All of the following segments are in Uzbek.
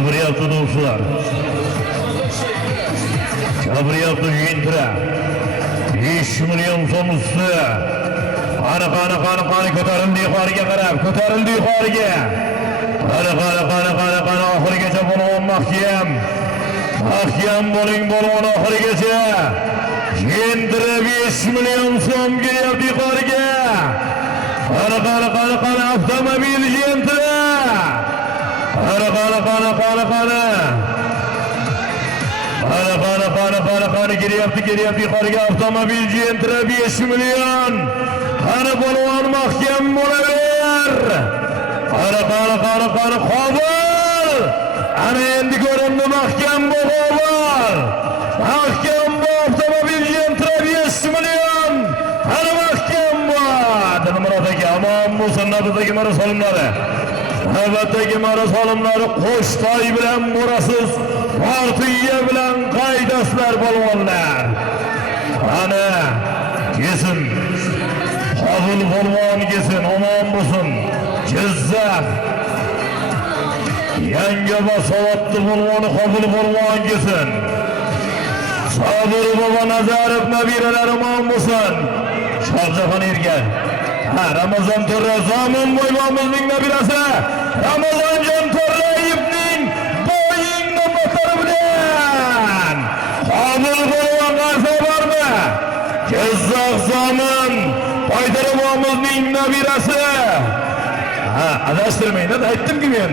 Gabriel dostlar. Gabriel Tujintra. 5 milyon so'm usti. Qani ko'tarildi yuqoriga qarab, ko'tarildi yuqoriga. Qani oxirigacha bo'lgan mahkam. Mahkam bo'ling bo'lgan oxirigacha. Jindra 5 milyon so'm kelyapti yuqoriga. Qani avtomobil Jindra. Qani kelyapti yuqoriga avtomobil Jindra 5 milyon. Qani polvon mahkam bo'laver. Qani Qobil. Ana endi ko'rindi mahkam bo'lar. Mahkam bu avtomobil Jindra 5 milyon. Qani mahkam bu. Dilmurod aka omon bo'lsin navbatdagi marosimlari. Navbatdagi marosimlari Qo'shtoy bilan Mo'rasiz, Partiya bilan qaydaslar polvonlar. Ana kesin Qobil polvon kesin omon bo'lsin. Jizzax yangi va savodli polvoni Qobil polvon kesin. Sobir bobo Nazarov nabiralari omon bo'lsin. Shohjahon Ergal. Ramazon To'ra Zomin boybomizning nabirasi Ramazonjon To'rayevning Boeing motori bilan Qobil polvon qarshi bormi? Jizzax Zomin Boydarabomizning nabirasi. Adashtirmaydi, aytdim-ku men.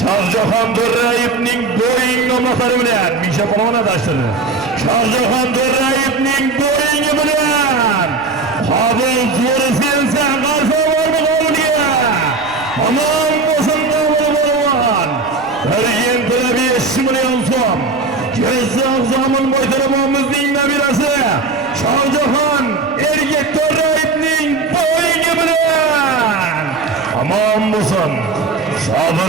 Shohjahon To'rayevning Boeing motori bilan Misha polvon adashtirdi. Shohjahon To'rayevning Boeing bilan Qobil Zo'rsensan qarshi bormi Qobilga? Omon bo'lsin Qobil polvon. Jindra 5 milyon so'm. Jizzax Zomin Boydarabomizning nabirasi Shohjahon Ergak To'rayevning Boeing bilan omon bo'lsin. Sobir